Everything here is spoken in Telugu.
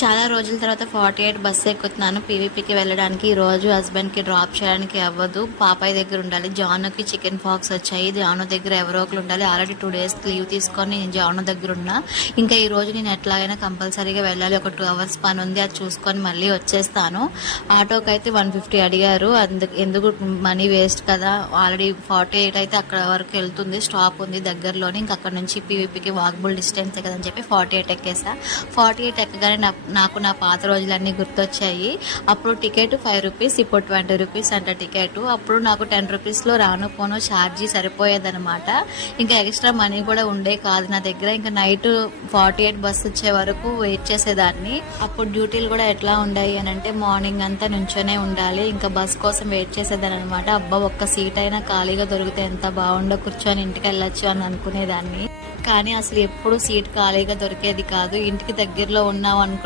చాలా రోజుల తర్వాత 48 బస్సు ఎక్కుతున్నాను పీవీపీకి వెళ్ళడానికి. ఈ రోజు హస్బెండ్కి డ్రాప్ చేయడానికి అవ్వదు. పాపాయ్ దగ్గర ఉండాలి. జానుకి చికెన్ పాక్స్ వచ్చాయి. జాను దగ్గర ఎవరో ఒకరు ఉండాలి. ఆల్రెడీ 2 days లీవ్ తీసుకొని నేను జాను దగ్గర ఉన్నా. ఇంకా ఈ రోజు నేను ఎట్లాగైనా కంపల్సరీగా వెళ్ళాలి. ఒక 2 hours పని ఉంది, అది చూసుకొని మళ్ళీ వచ్చేస్తాను. ఆటోకి అయితే 150 అడిగారు. ఎందుకు మనీ వేస్ట్ కదా. ఆల్రెడీ 48 అయితే అక్కడ వరకు వెళ్తుంది, స్టాప్ ఉంది దగ్గరలోని. ఇంకా అక్కడ నుంచి పీవీపీకి వాకబుల్ డిస్టెన్స్ కదని చెప్పి 48 ఎక్కేసా. 48 ఎక్కగానే నాకు నా పాత రోజులన్నీ గుర్తొచ్చాయి. అప్పుడు టికెట్ 5 రూపీస్, ఇప్పుడు 20 రూపీస్ అంట టికెట్. అప్పుడు నాకు 10 రూపీస్లో రాను పోను ఛార్జీ సరిపోయేదనమాట. ఇంకా ఎక్స్ట్రా మనీ కూడా ఉండే కాదు నా దగ్గర. ఇంకా నైట్ 48 బస్సు వచ్చే వరకు వెయిట్ చేసేదాన్ని. అప్పుడు డ్యూటీలు కూడా ఎట్లా ఉండాయి అని అంటే మార్నింగ్ అంతా నుంచోనే ఉండాలి. ఇంకా బస్ కోసం వెయిట్ చేసేదాన్ని అనమాట. అబ్బా ఒక్క సీట్ అయినా ఖాళీగా దొరికితే ఎంత బాగుండో, కూర్చొని ఇంటికి వెళ్ళొచ్చు అని అనుకునేదాన్ని. కానీ అసలు ఎప్పుడు సీట్ ఖాళీగా దొరికేది కాదు. ఇంటికి దగ్గరలో ఉన్నాం అనుకున్నాను